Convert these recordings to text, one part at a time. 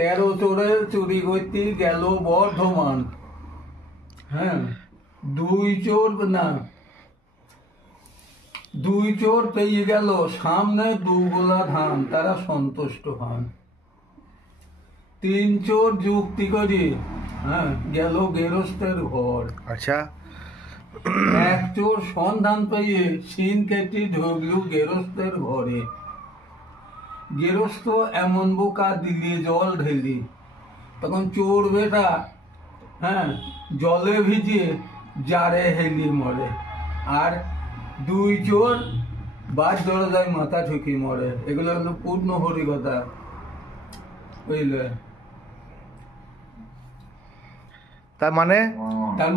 13 চোরে চুরি করতে গেল বর্ধমান। হ্যাঁ, 2 চোর পেয়ে গেল সামনে 2 গোলা ধান, তারা সন্তুষ্ট হন। 3 চোর যুক্তি করি গেল গেরস্তের ঘর। আচ্ছা। 1 চোর সন্ধান পেয়ে সিন কেটে ঢুকল গেরস্তের ঘরে। গেরস্ত এমন বোকা দিলে জল ঢেলি, তখন চোর বেটা জলে ভিজিয়ে জারে হেলি মরে। আর 2 চোর বাদ দরজায় মাথা ঠুকি মরে। এগুলো হলো পূর্ণ হরিকথা, বুঝলে? তার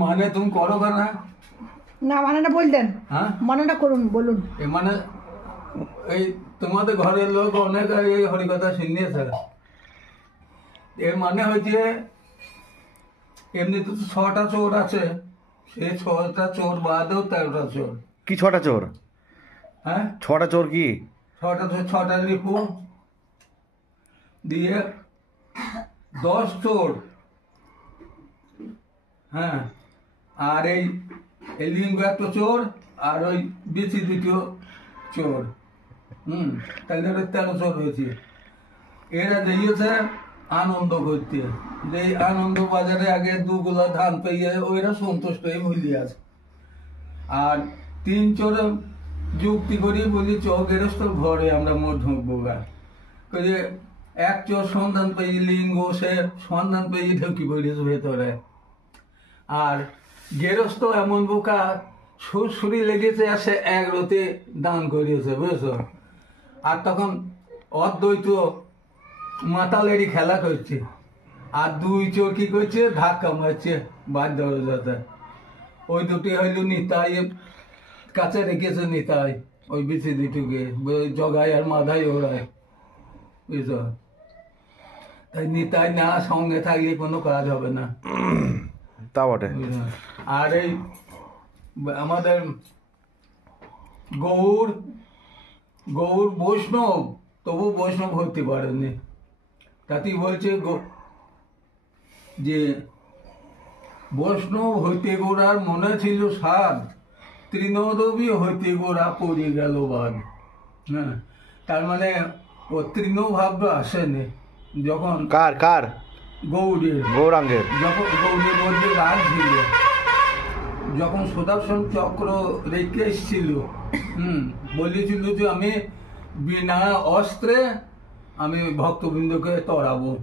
মানে তুমি করো না? না, মানেটা বলতেন। হ্যাঁ, মানেটা করুন, বলুন। মানে এই তোমাদের ঘরের লোক অনেক এই হরিকথা শুনিয়েছে। এর মানে হচ্ছে এমনিতে তো 6টা চোর আছে, সেই 6টা চোর বাদেও 13টা চোর। কি 6টা চোর? হ্যাঁ, 6টা চোর কি? 6টা লিখু দিয়ে 10 চোর। হ্যাঁ, আর এই লিঙ্গ একটা চোর, আর ওই বেশি 2টো চোর। তাহলে 13 চোর হয়েছে। এরা দিয়েছে আনন্দ করতে, যে আনন্দ বাজারে আগে 2 গোলা ধান পেয়ে ওইরা সন্তুষ্ট হয়ে ভুলি আছে। আর 3 চোরে যুক্তি করি বলি চ গেরস্তর ঘরে আমরা মোট ঢুকবো গা। 1 চোর সন্ধান পেয়ে লিঙ্গ, সে সন্ধান পেয়ে ঢুকি পড়েছে ভেতরে। আর গেরস্ত এমন বোকা, সুরসুরি লেগেছে আর সে 1 রতে দান করিয়েছে, বুঝেছো? আর তখন অদ্বৈত মাতালেরই খেলা করছে, আর 2 চোর কি করছে, ধাক্কা মারছে বাদ দরজাতে। ওই দুটি হইল নিতাই কাছে রেখেছে, নিতাই ওই বিচি 2টোকে জগায় আর মাথায় ওড়ায়, বুঝছো? তাই নিতাই না সঙ্গে থাকলে কোনো কাজ হবে না। তা বটে। আর এই আমাদের গৌর বৈষ্ণব, তবু বৈষ্ণব হতে পারেনি। তাতেই বলছে যে বৈষ্ণব হইতে গোড়ার মনে ছিল সাধ, তৃণদেবী হইতে গোড়া পড়ে গেল বাদ। হ্যাঁ, তার মানে ও তৃণ ভাবটা আসেনি যখন কার গৌরাঙ্গের যখন গৌরের মধ্যে রাগ ছিল, যখন সুদর্শন চক্র রেখে এসেছিল, বলেছিল যে আমি বিনা অস্ত্রে আমি ভক্তবৃন্দকে তরাবো।